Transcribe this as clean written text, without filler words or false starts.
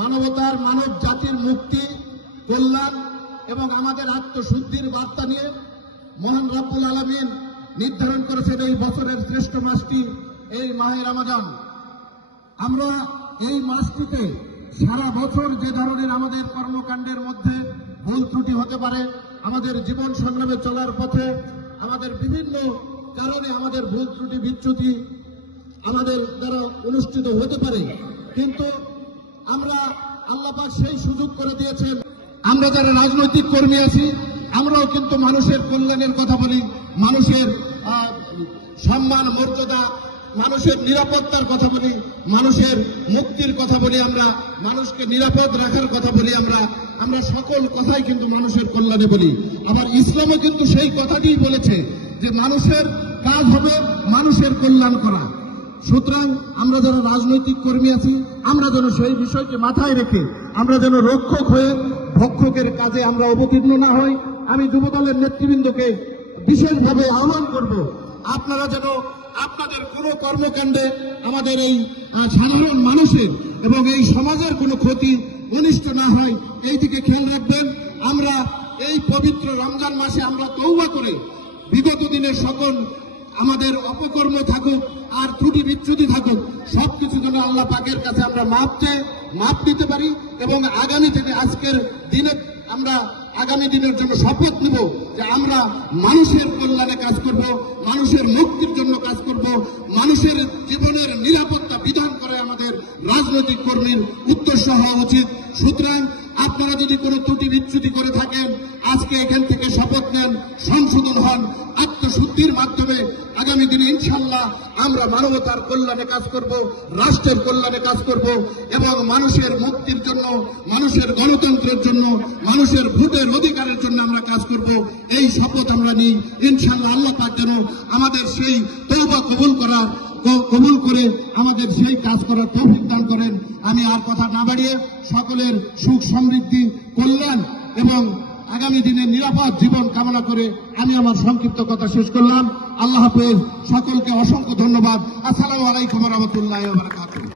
মানবতার মানব জাতির মুক্তি, কল্যাণ এবং আমাদের আত্মশুদ্ধির বার্তা নিয়ে মহান রব্বুল আলামিন নির্ধারণ করেছেন এই বছরের শ্রেষ্ঠ মাসটি এই মাহে রমাদান। আমরা এই মাসটিতে সারা বছর যে ধরনের আমাদের কর্মকাণ্ডের মধ্যে ভুল ত্রুটি হতে পারে, আমাদের জীবন সংগ্রামে চলার পথে আমাদের বিভিন্ন কারণে আমাদের ভুল ত্রুটি বিচ্যুতি আমাদের দ্বারা অনুষ্ঠিত হতে পারে, কিন্তু আমরা আল্লাহ পাক সেই সুযোগ করে দিয়েছেন। আমরা যারা রাজনৈতিক কর্মী আছি আমরাও কিন্তু মানুষের কল্যাণের কথা বলি, মানুষের সম্মান মর্যাদা, মানুষের নিরাপত্তার কথা বলি, মানুষের মুক্তির কথা বলি, আমরা মানুষকে নিরাপদ রাখার কথা বলি, আমরা সকল কথাই কিন্তু মানুষের কল্যাণে বলি। আবার ইসলামও কিন্তু সেই কথাটি বলেছে যে মানুষের কাজ হবে মানুষের কল্যাণ করা। সুতরাং আমরা যারা রাজনৈতিক কর্মী আছি আমরা যেন সেই বিষয়কে মাথায় রেখে আমরা যেন রক্ষক হয়ে ভক্ষকের কাজে আমরা অবতীর্ণ না হই। আমি যুবদলের নেতৃবৃন্দকে বিশেষভাবে আহ্বান করব, আপনারা যেন আপনাদের কোনো কর্মকাণ্ডে আমাদের এই সাধারণ মানুষের এবং এই সমাজের কোনো ক্ষতি অনিষ্ট না হয়, এই দিকে খেয়াল রাখবেন। আমরা এই পবিত্র রমজান মাসে আমরা তওবা করে বিগত দিনের সকল আমাদের অপকর্ম থাকুক আর ত্রুটি বিচ্যুতি থাকুক সবকিছু যেন আল্লাহ পাকের কাছে আমরা মাপ দিতে পারি এবং আগামী থেকে আজকের দিনে আমরা আগামী দিনের জন্য শপথ নেব যে আমরা মানুষের কল্যাণে কাজ করব, মানুষের মুক্তির জন্য কাজ করব, মানুষের জীবনের নিরাপত্তা বিধান করে আমাদের রাজনৈতিক কর্মীর উদ্দেশ্য হওয়া উচিত। সুতরাং আপনারা যদি কোনো ত্রুটি বিচ্যুতি করে থাকেন আজকে এখান থেকে শপথ নেন, সংশোধন হন, আত্মশুদ্ধির মাধ্যমে আগামী দিনে ইনশাআল্লাহ আমরা মানবতার কল্যাণে কাজ করব, রাষ্ট্রের কল্যাণে কাজ করব এবং মানুষের মুক্তির জন্য, মানুষের গণতন্ত্রের জন্য, মানুষের ভোটের অধিকারের জন্য আমরা কাজ করব। এই শপথ আমরা নিই। ইনশাআল্লাহ আল্লাহ পাক যেন আমাদের সেই তওবা কবুল করে আমাদের সেই কাজ করার তৌফিক দান করেন। আমি আর কথা না বাড়িয়ে সকলের সুখ সমৃদ্ধি কল্যাণ এবং আগামী দিনে নিরাপদ জীবন কামনা করে আমি আমার সংক্ষিপ্ত কথা শেষ করলাম। আল্লাহ হাফেজ, সকলকে অসংখ্য ধন্যবাদ। আসসালামু আলাইকুম ওয়া রাহমাতুল্লাহি ওয়া বারাকাতুহু।